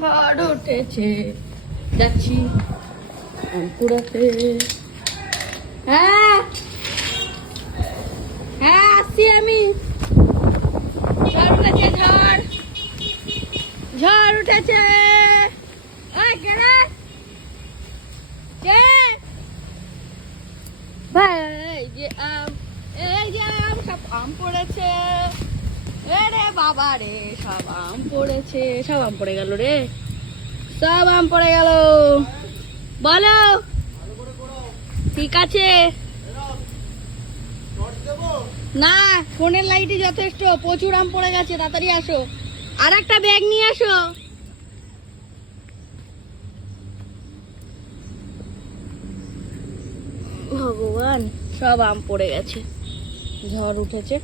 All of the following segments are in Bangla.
ঝড় উঠেছে, যাচ্ছি আম কুড়াতে। হ্যাঁ হ্যাঁ আসছি আমি। ঝড় উঠেছে, ঝড় ঝড় উঠেছে। ওই কে রে? কে? ভাই এই যে আম, এই যে আম, সব আম পড়েছে। রে বাবা রে, সব আম পড়েছে, সব আম পড়ে গেল রে, সব আম পড়ে গেল। বলো। ঠিক আছে না, ফোনের লাইটই যথেষ্ট, প্রচুর আম পড়ে গেছে, তাড়াতাড়ি আসো। আর একটা ব্যাগ নিয়ে আসো। ভগবান, সব আম পড়ে গেছে, ঝড় উঠেছে।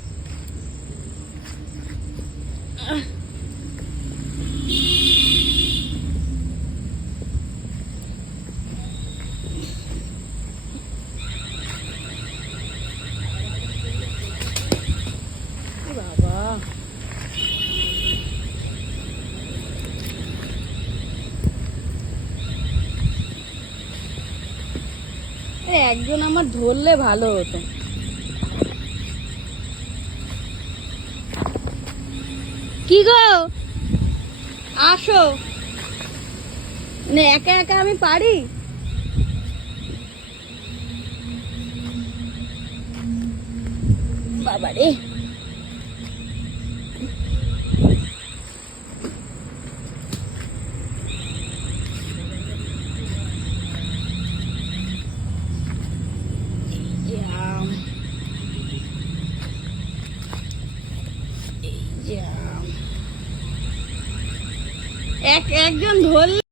বাবা, একজন আমার ধরলে ভালো হতো। কি গো, আসো। একা একা আমি পারি? বাবারে, একজন ধরলে